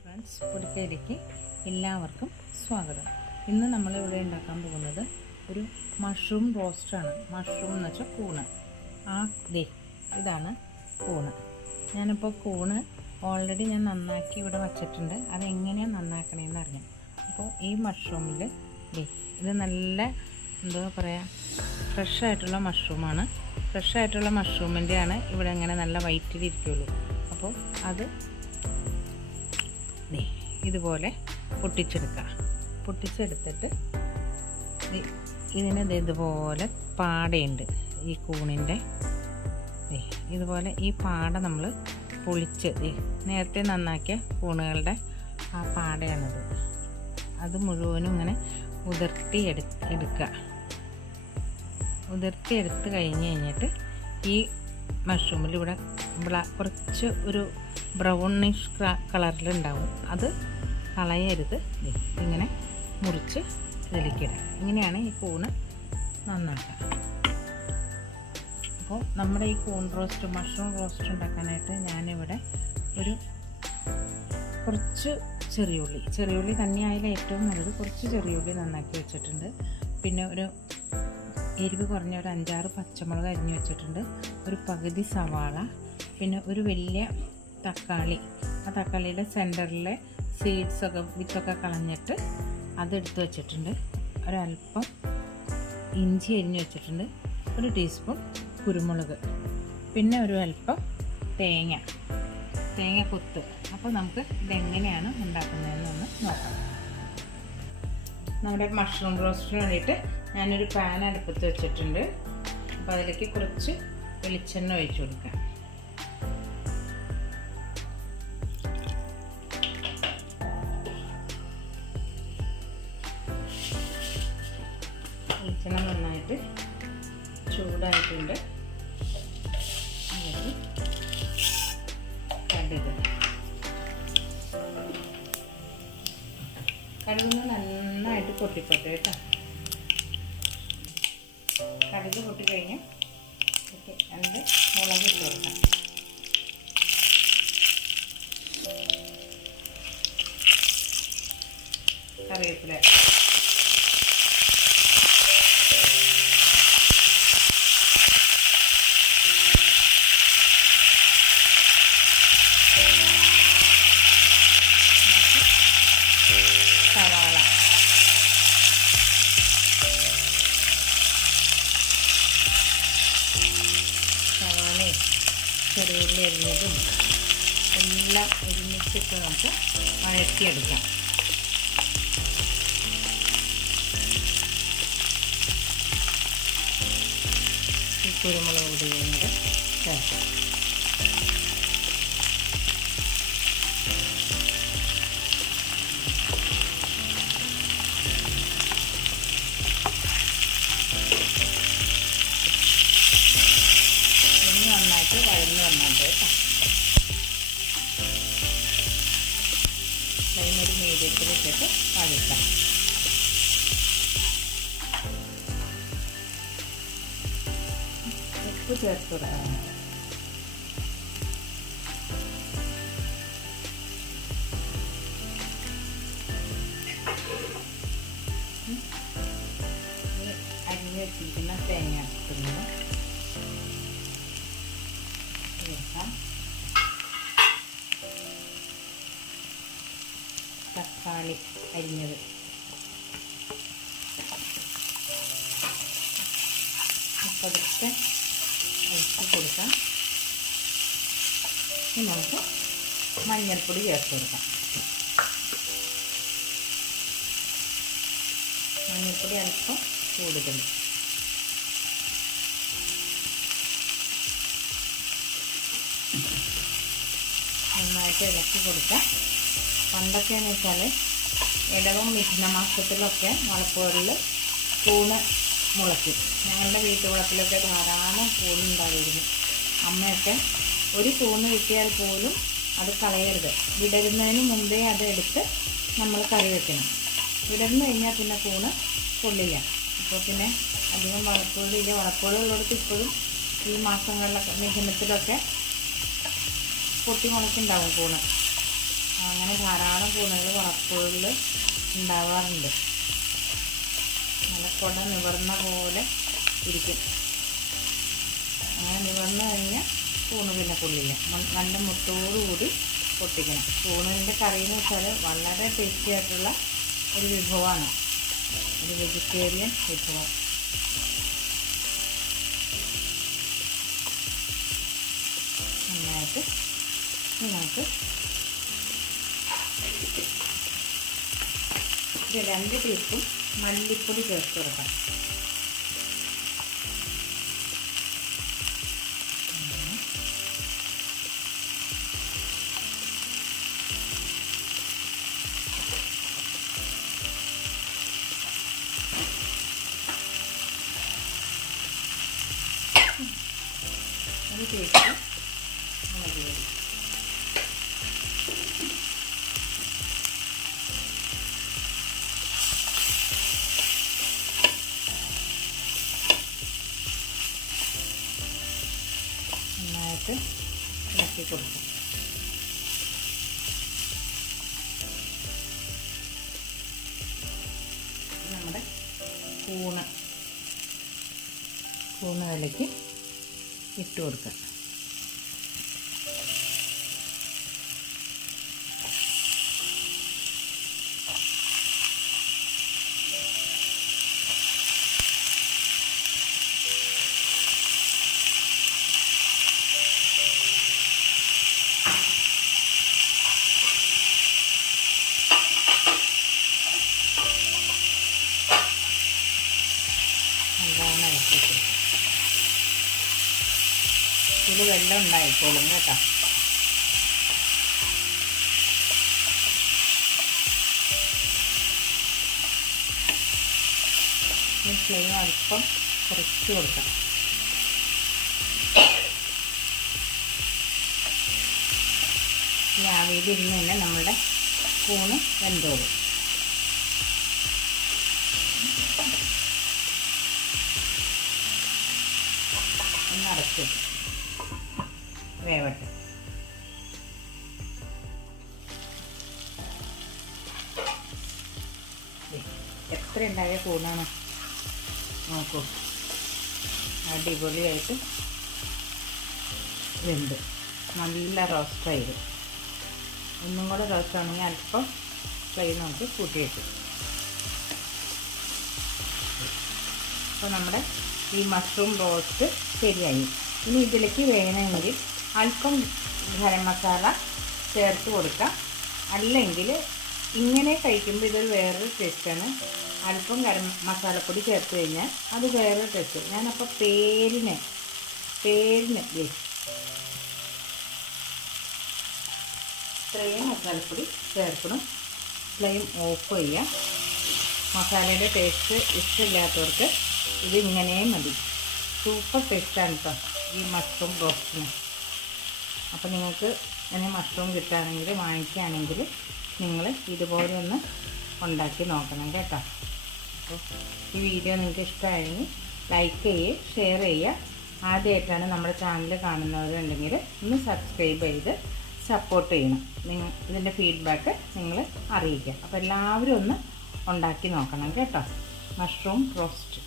Friends പൊടിക്കയിലേക്ക് എല്ലാവർക്കും സ്വാഗതം. ഇന്ന് നമ്മളിവിടെ ഉണ്ടാക്കാൻ പോകുന്നത് ഒരു മഷ്റൂം റോസ്റ്റാണ് മഷ്റൂം എന്ന് വെച്ചാൽ കൂണ്. ആ ദേ ഇതാണ് കൂണ്. ഞാനിപ്പോൾ കൂണ് ഓൾറെഡി ഞാൻ നന്നാക്കി ഇവിടെ വച്ചിട്ടുണ്ട്. അതെങ്ങനെയാണ് നന്നാക്കണേന്ന് അറിയാം. അപ്പോൾ ഈ മഷ്റൂമിൽ ദേ ഇത് നല്ല എന്താ പറയുക ഫ്രഷ് ആയിട്ടുള്ള മഷ്റൂമാണ് ഫ്രഷ് ആയിട്ടുള്ള മഷ്റൂമിന്റെയാണ് ഇവിടെ ഇങ്ങനെ നല്ല വൈറ്റിലിരിക്കുള്ളൂ അപ്പോൾ അത് ഇതുപോലെ പൊട്ടിച്ചെടുക്കുക. പൊട്ടിച്ചെടുത്തിട്ട് ഇതിന് ഇതുപോലെ പാടയുണ്ട് ഈ കൂണിന്റെ ഇതുപോലെ ഈ പാട നമ്മൾ പൊളിച്ച് നേരത്തെ നന്നാക്കിയ കൂണുകളുടെ ആ പാടയാണത്. അത് മുഴുവനും ഇങ്ങനെ ഉതിർത്തി എടു എടുക്കുക. ഉതിർത്തി എടുത്ത് കഴിഞ്ഞ് കഴിഞ്ഞിട്ട് ഈ മഷ്റൂമിൽ ഇവിടെ കുറച്ച് ഒരു ബ്രൗണിഷ് കളറിലുണ്ടാവും. അത് കളയരുത്. ഇങ്ങനെ മുറിച്ച് ഇതിലേക്കിടുക ഇങ്ങനെയാണ് ഈ കൂണ് നന്നാക്കുക. അപ്പോൾ നമ്മുടെ ഈ കൂൺ റോസ്റ്റ് മഷ്റൂം റോസ്റ്റ് ഉണ്ടാക്കാനായിട്ട് ഞാനിവിടെ ഒരു കുറച്ച് ചെറിയുള്ളി ചെറിയുള്ളി തന്നെയായാലും ഏറ്റവും നല്ലത് കുറച്ച് ചെറിയുള്ളി നന്നാക്കി വെച്ചിട്ടുണ്ട്. പിന്നെ ഒരു എരിവ് കുറഞ്ഞ ഒരു അഞ്ചാറ് പച്ചമുളക് അരിഞ്ഞു വെച്ചിട്ടുണ്ട്. ഒരു പകുതി സവാള. പിന്നെ ഒരു വലിയ തക്കാളി. ആ തക്കാളിയുടെ സെന്ററിലെ സീഡ്സൊക്കെ വിത്തൊക്കെ കളഞ്ഞിട്ട് അതെടുത്ത് വെച്ചിട്ടുണ്ട്. ഒരല്പം ഇഞ്ചി അരിഞ്ഞ് വെച്ചിട്ടുണ്ട്. ഒരു ടീസ്പൂൺ കുരുമുളക്. പിന്നെ ഒരു അല്പം തേങ്ങ. തേങ്ങ കൊത്ത്. അപ്പോൾ നമുക്ക് ഇതെങ്ങനെയാണ് ഉണ്ടാക്കുന്നതെന്ന് ഒന്ന് നോക്കാം. നമ്മുടെ മഷ്റൂം റോസ്റ്റിന് വേണ്ടിയിട്ട് ഞാനൊരു പാൻ അടുപ്പത്ത് വെച്ചിട്ടുണ്ട്. അപ്പോൾ അതിലേക്ക് കുറച്ച് വെളിച്ചെണ്ണ ഒഴിച്ചു കൊടുക്കാം. വെളിച്ചെണ്ണ നന്നായിട്ട്. ചൂടായിട്ടുണ്ട്. കടുക്. കടുകൊന്ന് നന്നായിട്ട് പൊട്ടിപ്പോട്ടെ കേട്ടോ. കടുക് പൊട്ടിക്കഴിഞ്ഞ് രണ്ട് മുളക് ഇട്ട് കൊടുക്കാം. ഒരുമിച്ചിട്ട് നമുക്ക് വഴറ്റിയെടുക്കാം. ഈ കുരുമുളക് പൊടി കഴിഞ്ഞത് ചേർക്കാം. ഒന്ന് നന്നായിട്ട് വഴന്ന് വന്നിട്ട് കേട്ടോ. ഇട്ടിട്ട് വഴറ്റാം ഉപ്പ് ചേർത്തിടാം അരിഞ്ഞ് വെച്ചിരിക്കുന്ന തേങ്ങ എടുക്കുന്നു ചേർക്കാം തക്കാളി അരിഞ്ഞത്. പതുക്കെ ഒഴിച്ച് കൊടുക്കാം. ഇനി നമുക്ക് മഞ്ഞൾപ്പൊടി ചേർത്ത് കൊടുക്കാം. മഞ്ഞൾപ്പൊടി അല്പം കൂടുതൽ. നന്നായിട്ട് ഇളക്കി കൊടുക്കാം. പണ്ടൊക്കെയാണെന്ന് വെച്ചാൽ ഇടവും മിഥുന മാസത്തിലൊക്കെ വളപ്പുകളിൽ കൂണ് മുളയ്ക്കും. ഞങ്ങളുടെ വീട്ടുവളപ്പിലൊക്കെ ധാരാളം കൂണുണ്ടായിരുന്നു അമ്മയൊക്കെ ഒരു കൂണ് കിട്ടിയാൽ പോലും അത് കളയരുത്. വിടരുന്നതിന് മുമ്പേ അത് എടുത്ത് നമ്മൾ കറി വെക്കണം. വിടർന്നു കഴിഞ്ഞാൽ പിന്നെ കൂണ് കൊള്ളില്ല. അപ്പോൾ പിന്നെ അധികം വളപ്പുകളില്ല വളപ്പുകളുള്ളിടത്ത് ഇപ്പോഴും ഈ മാസങ്ങളിലൊക്കെ മിഥുനത്തിലൊക്കെ പൊട്ടി മുളയ്ക്കുണ്ടാവും കൂണ് അങ്ങനെ ധാരാളം കൂണുകൾ വളപ്പുകളിൽ ഉണ്ടാവാറുണ്ട്. നല്ല കൊട നിവർന്ന പോലെ ഇരിക്കും. അങ്ങനെ നിവർന്നു കഴിഞ്ഞാൽ കൂണ് പിന്നെ കൊള്ളില്ല. നല്ല മുട്ടോടുകൂടി പൊട്ടിക്കണം. കൂണിന്റെ കറി എന്ന് വെച്ചാൽ വളരെ ടേസ്റ്റി ആയിട്ടുള്ള ഒരു വിഭവമാണ്. ഒരു വെജിറ്റേറിയൻ വിഭവം. നന്നായിട്ട് ഇനി ഒരു രണ്ട് ടീസ്പൂൺ മല്ലിപ്പൊടി ചേർത്ത് കൊടുക്കാം. ഒരു ടീസ്പൂൺ നന്നായിട്ട് ഇളക്കി കൊടുക്കും. നമ്മുടെ കൂണ്. കൂണ് വിലയ്ക്ക് ഇട്ട് കൊടുക്കുക. ഇതിൽ വെള്ളം ഉണ്ടായിക്കോളും കേട്ടോ. ഫ്ലെയിം അല്പം കുറച്ച് കൊടുക്കണം. ഈ ആവിയിലിരുന്ന് തന്നെ നമ്മളുടെ കൂണ് വെന്തോളും. അടച്ചു. വേവട്ടെ. എത്ര ഉണ്ടായ കൂണാണ് നോക്കൂ. അടിപൊളിയായിട്ട് വെന്ത്. നല്ല റോസ്റ്റായത്. ഒന്നും കൂടെ റോസ്റ്റ് ആണെങ്കിൽ അല്പം ഫ്രൈ നമുക്ക് കൂട്ടിയിട്ട്. അപ്പോൾ നമ്മുടെ ഈ മഷ്റൂം റോസ്റ്റ് ശരിയായി. ഇനി ഇതിലേക്ക് വേണമെങ്കിൽ അല്പം ഗരം മസാല ചേർത്ത് കൊടുക്കാം. അല്ലെങ്കിൽ ഇങ്ങനെ കഴിക്കുമ്പോൾ ഇതൊരു വേറൊരു ടേസ്റ്റാണ് അല്പം ഗരം മസാലപ്പൊടി ചേർത്ത് കഴിഞ്ഞാൽ അത് വേറൊരു ടേസ്റ്റ് ഞാനപ്പോൾ പേരിന് പേരിന് ഇത്രയും മസാലപ്പൊടി ചേർക്കണം. ഫ്ലെയിം ഓഫ് ചെയ്യുക മസാലയുടെ ടേസ്റ്റ് ഇഷ്ടമില്ലാത്തവർക്ക് ഇത് ഇങ്ങനെയും മതി. സൂപ്പർ ടേസ്റ്റാണ് കേട്ടോ ഈ മഷ്റൂം റോസ്റ്റിന് അപ്പോൾ നിങ്ങൾക്ക് ഇങ്ങനെ മഷ്റൂം കിട്ടുകയാണെങ്കിൽ വാങ്ങിക്കുകയാണെങ്കിൽ നിങ്ങൾ ഇതുപോലെ ഒന്ന് ഉണ്ടാക്കി നോക്കണം കേട്ടോ. അപ്പോൾ ഈ വീഡിയോ നിങ്ങൾക്ക് ഇഷ്ടമായെങ്കിൽ ലൈക്ക് ചെയ്യുക ഷെയർ ചെയ്യുക. ആദ്യമായിട്ടാണ് നമ്മുടെ ചാനൽ കാണുന്നവരുണ്ടെങ്കിൽ ഒന്ന് സബ്സ്ക്രൈബ് ചെയ്ത് സപ്പോർട്ട് ചെയ്യണം. നിങ്ങൾ ഇതിന്റെ ഫീഡ്ബാക്ക് നിങ്ങൾ അറിയിക്കുക. അപ്പോൾ എല്ലാവരും ഒന്ന് ഉണ്ടാക്കി നോക്കണം കേട്ടോ. Mushroom roast